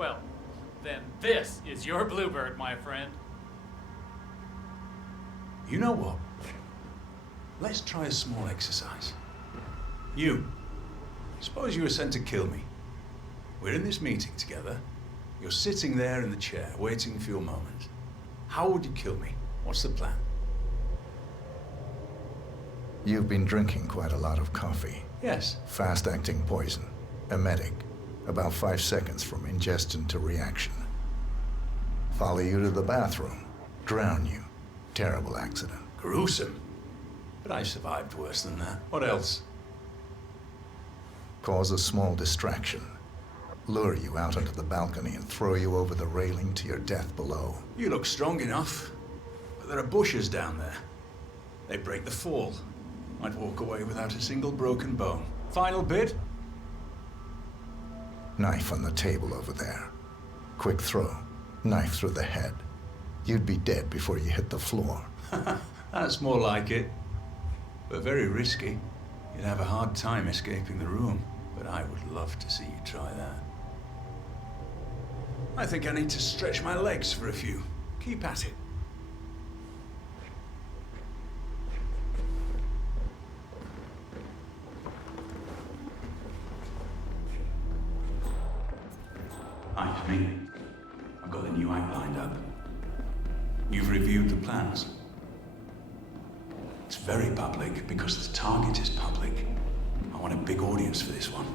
Well, then this is your bluebird, my friend. You know what? Let's try a small exercise. You. Suppose you were sent to kill me. We're in this meeting together. You're sitting there in the chair, waiting for your moment. How would you kill me? What's the plan? You've been drinking quite a lot of coffee. Yes. Fast-acting poison. Emetic. About 5 seconds from ingestion to reaction. Follow you to the bathroom. Drown you. Terrible accident. Gruesome. But I survived worse than that. What else? Cause a small distraction. Lure you out onto the balcony and throw you over the railing to your death below. You look strong enough. But there are bushes down there. They break the fall. I'd walk away without a single broken bone. Final bid? Knife on the table over there. Quick throw. Knife through the head. You'd be dead before you hit the floor. That's more like it. But very risky. You'd have a hard time escaping the room. But I would love to see you try that. I think I need to stretch my legs for a few. Keep at it. Hi, it's me. I've got a new act lined up. You've reviewed the plans. It's very public because the target is public. I want a big audience for this one.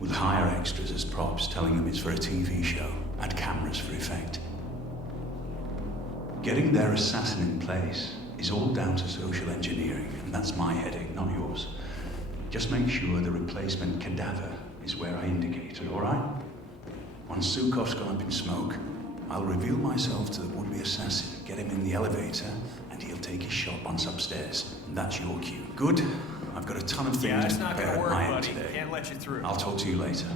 We'll hire extras as props, telling them it's for a TV show. Add cameras for effect. Getting their assassin in place is all down to social engineering, and that's my headache, not yours. Just make sure the replacement cadaver is where I indicated, all right? Once Sukov's gone up in smoke, I'll reveal myself to the would-be assassin, get him in the elevator, and he'll take his shot once upstairs. And that's your cue. Good? I've got a ton of things to prepare at my end today. Can't let you through. I'll talk to you later.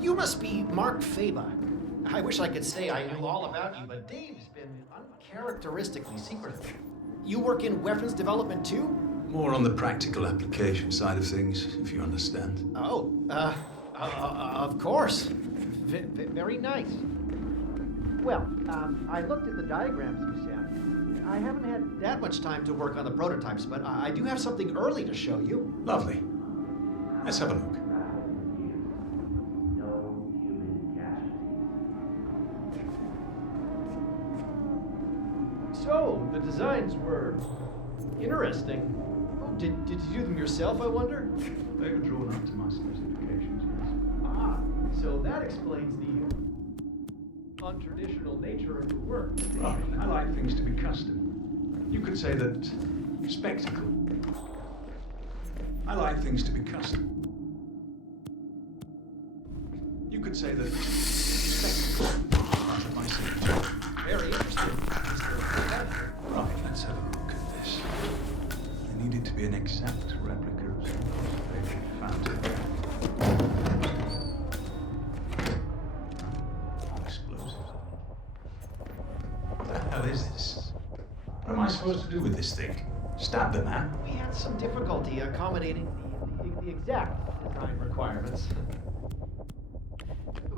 You must be Mark Faba. I wish I could say I knew all about you, but Dave's been uncharacteristically secretive. You work in weapons development too? More on the practical application side of things, if you understand. Oh, of course. Very nice. Well, I looked at the diagrams you sent. I haven't had that much time to work on the prototypes, but I do have something early to show you. Lovely. Let's have a look. So, the designs were interesting. Oh, did you do them yourself, I wonder? They were drawn up to my specifications, yes. Ah, so that explains the untraditional nature of your work. Right, I like things to be custom. You could say that spectacle. I like things to be custom. You could say that spectacle. Part of my signature. Very interesting. Right, let's have a look at this. There needed to be an exact replica of something. Found it. Explosives. What the hell is this? What am I supposed to do with this thing? Stab the man? We had some difficulty accommodating the exact design requirements.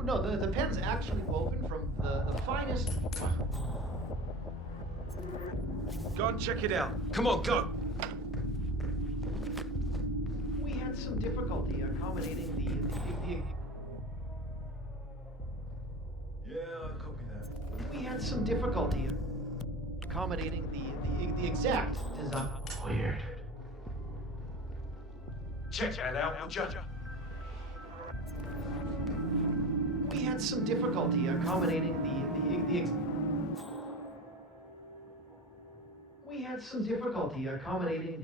No, the pen's actually woven from the finest. Go and check it out. Come on, go! We had some difficulty accommodating the Yeah, I copy that. We had some difficulty accommodating the exact design. Weird. Check that out, would ya? We had some difficulty accommodating We had some difficulty accommodating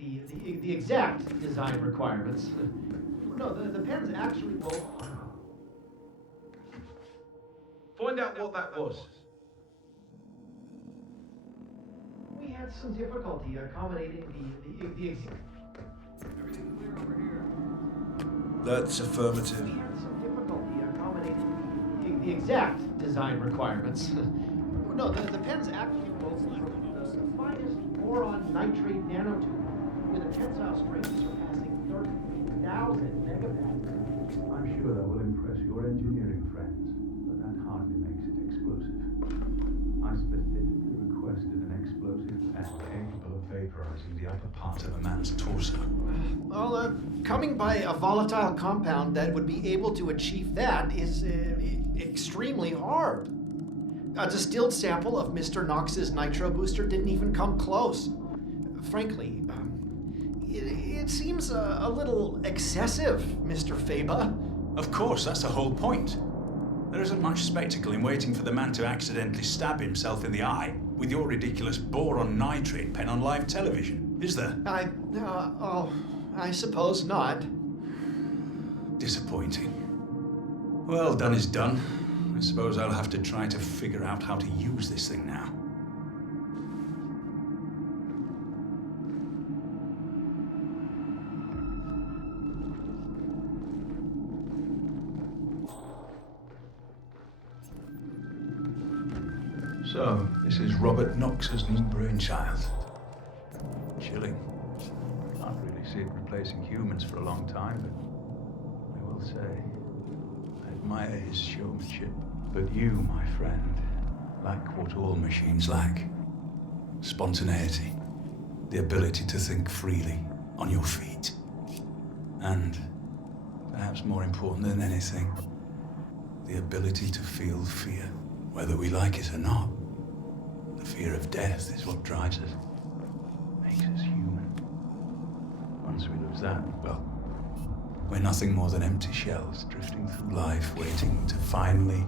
the exact design requirements. No, the pen's actually both. Find find out what that was. We had some difficulty accommodating the Everything clear over here. That's affirmative. We had some difficulty accommodating the exact design requirements. No, the pen's actually built from the finest boron nitrate nanotube with a tensile strength surpassing 30,000 megapascals. I'm sure that will impress your engineering friends, but that hardly makes it explosive. I specifically requested an explosive pen capable of vaporizing the upper part of a man's torso. Well, coming by a volatile compound that would be able to achieve that is extremely hard. A distilled sample of Mr. Knox's nitro booster didn't even come close. Frankly, it seems a little excessive, Mr. Faba. Of course, that's the whole point. There isn't much spectacle in waiting for the man to accidentally stab himself in the eye with your ridiculous boron nitrate pen on live television, is there? I suppose not. Disappointing. Well, done is done. I suppose I'll have to try to figure out how to use this thing now. So, this is Robert Knox's new brainchild. Chilling. Can't really see it replacing humans for a long time, but I will say, I admire his showmanship. But you, my friend, lack what all machines lack. Spontaneity. The ability to think freely, on your feet. And, perhaps more important than anything, the ability to feel fear, whether we like it or not. The fear of death is what drives us, makes us human. Once we lose that, well, we're nothing more than empty shells drifting through life, waiting to finally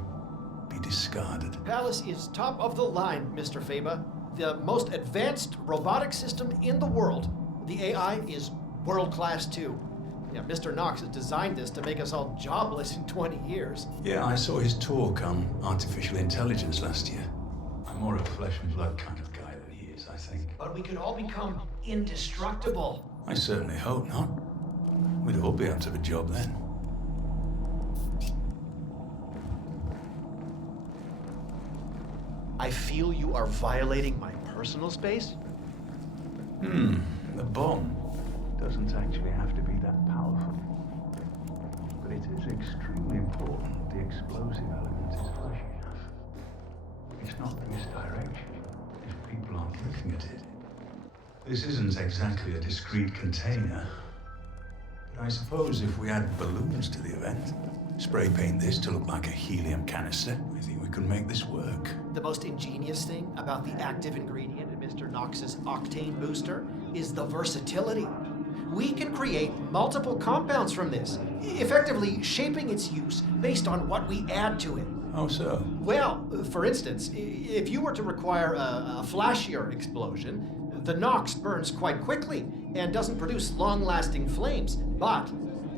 be discarded. Palace is top of the line, Mr. Faba. The most advanced robotic system in the world. The AI is world class too. Yeah, Mr. Knox has designed this to make us all jobless in 20 years. Yeah, I saw his talk on artificial intelligence last year. I'm more of a flesh and blood kind of guy than he is, I think. But we could all become indestructible. I certainly hope not. We'd all be out of a job then. I feel you are violating my personal space. The bomb doesn't actually have to be that powerful. But it is extremely important the explosive element is fresh enough. It's not misdirection if people aren't looking at it. This isn't exactly a discrete container. But I suppose if we add balloons to the event, spray paint this to look like a helium canister, I think we can make this work. The most ingenious thing about the active ingredient in Mr. Knox's octane booster is the versatility. We can create multiple compounds from this, effectively shaping its use based on what we add to it. How so? Well, for instance, if you were to require a flashier explosion, the Knox burns quite quickly and doesn't produce long-lasting flames. But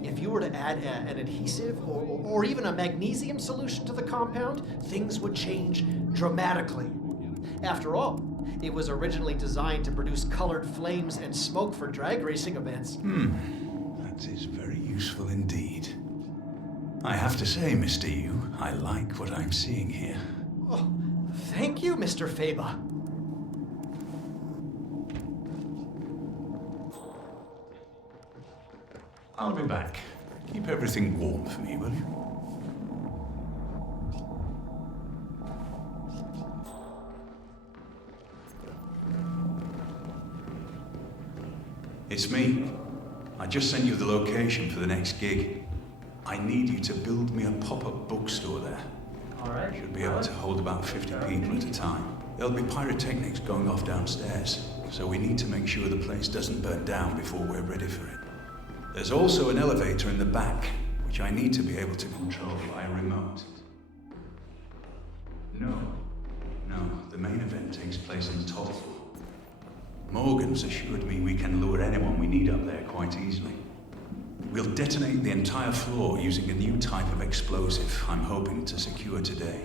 if you were to add an adhesive or even a magnesium solution to the compound, things would change dramatically. After all, it was originally designed to produce colored flames and smoke for drag racing events. That is very useful indeed. I have to say, Mr. Yu, I like what I'm seeing here. Oh, thank you, Mr. Faba. I'll be back. Keep everything warm for me, will you? It's me. I just sent you the location for the next gig. I need you to build me a pop-up bookstore there. All right. Should be able to hold about 50 people at a time. There'll be pyrotechnics going off downstairs, so we need to make sure the place doesn't burn down before we're ready for it. There's also an elevator in the back, which I need to be able to control via remote. No, the main event takes place on the top floor. Morgan's assured me we can lure anyone we need up there quite easily. We'll detonate the entire floor using a new type of explosive I'm hoping to secure today.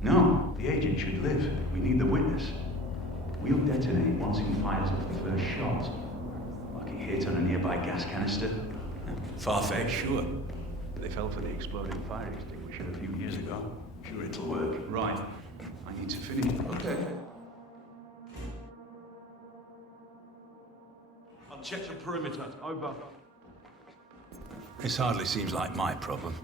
No, the agent should live. We need the witness. We'll detonate once he fires off the first shot. Like a hit on a nearby gas canister. Far-fetched, sure. They fell for the exploding fire extinguisher a few years ago. Sure it'll work. Right. I need to finish. Okay. I'll check the perimeter. Over. This hardly seems like my problem.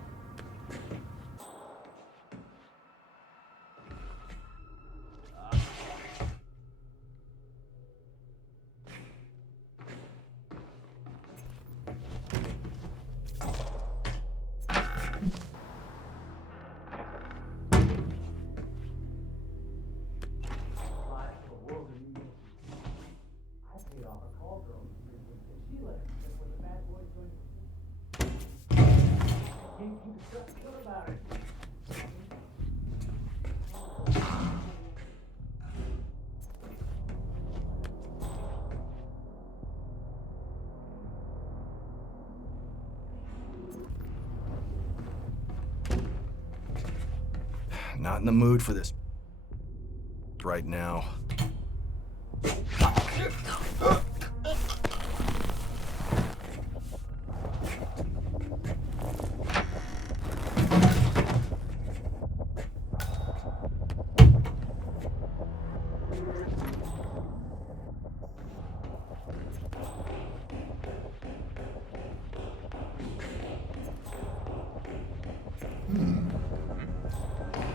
Not in the mood for this right now.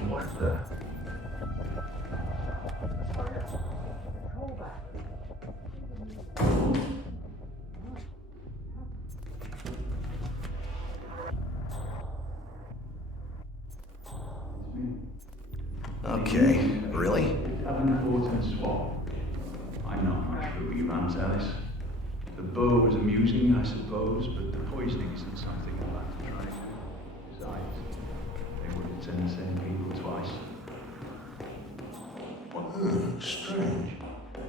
What the? Okay, really? Davenport and Swap. I'm not much for reruns, Alice. The bow was amusing, I suppose, but the poisoning isn't something I'd like to try. Besides, they wouldn't send the same people twice. Strange.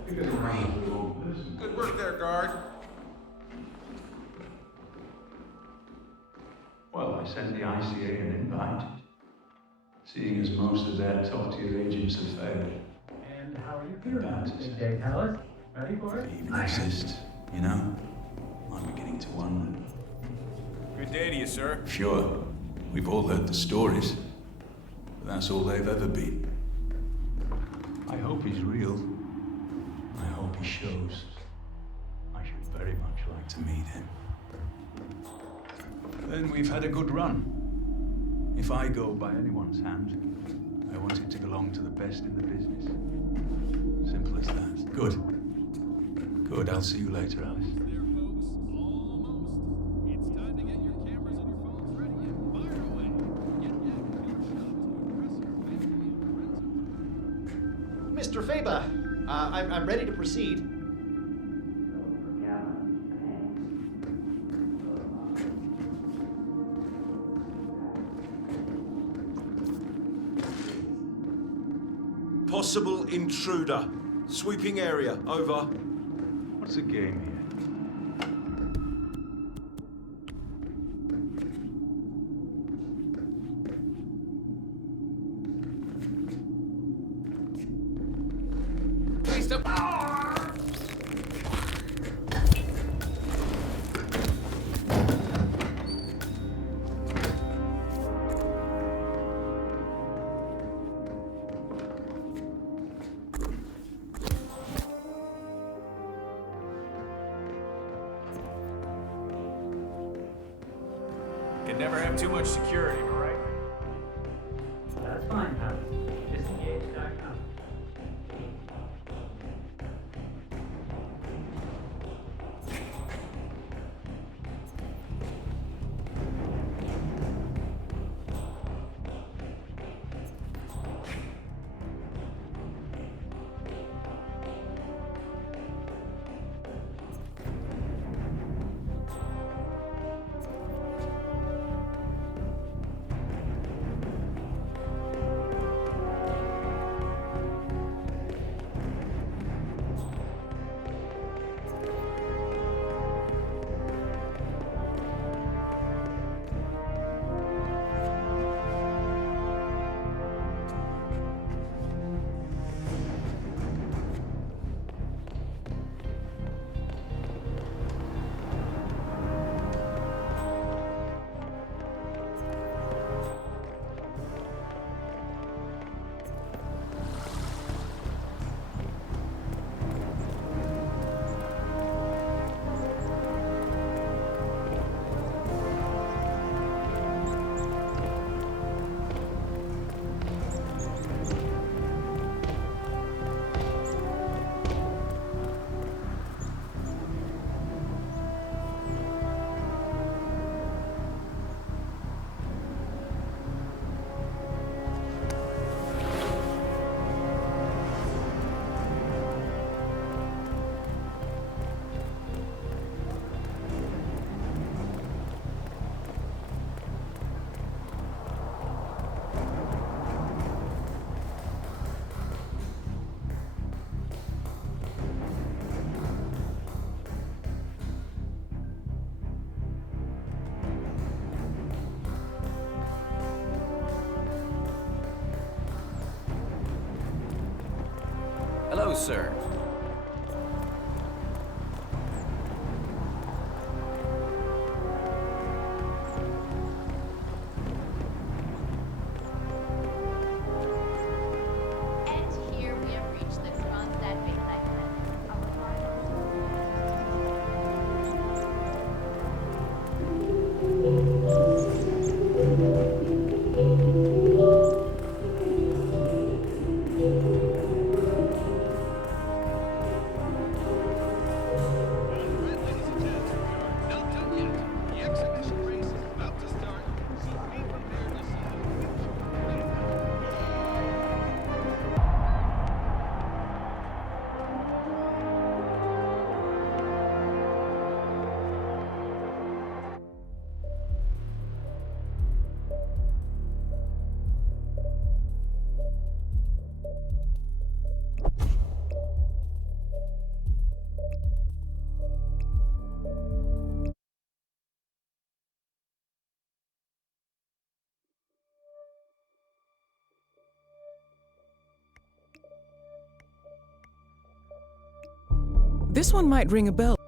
Because it happens to the wrong person. Good work there, guard. Well, I sent the ICA an invite. Seeing as most of their top-tier agents have failed. And how are you feeling? About it. Big day, Alice? Ready for it? They even exist, you know? I'm beginning to wonder. Good day to you, sir. Sure, we've all heard the stories, but that's all they've ever been. I hope he's real. I hope he shows. I should very much like to meet him. Then we've had a good run. If I go by anyone's hand, I want it to belong to the best in the business. Simple as that. Good. Good, I'll see you later, Alice. There, folks. Almost. It's time to get your cameras and your phones ready and fire away. Get back to your shop to impress your family and friends. Mr. Faba, I'm ready to proceed. Possible intruder. Sweeping area. Over. What's the game here? Please stop. Can never have too much security, right? That's fine, pal. Disengage.com. No, sir. And here we have reached the Kronstadt Midnight Planet. Our final All right, ladies and gents, we are not done yet. The exhibition race is about to start, so be prepared to see the future. This one might ring a bell.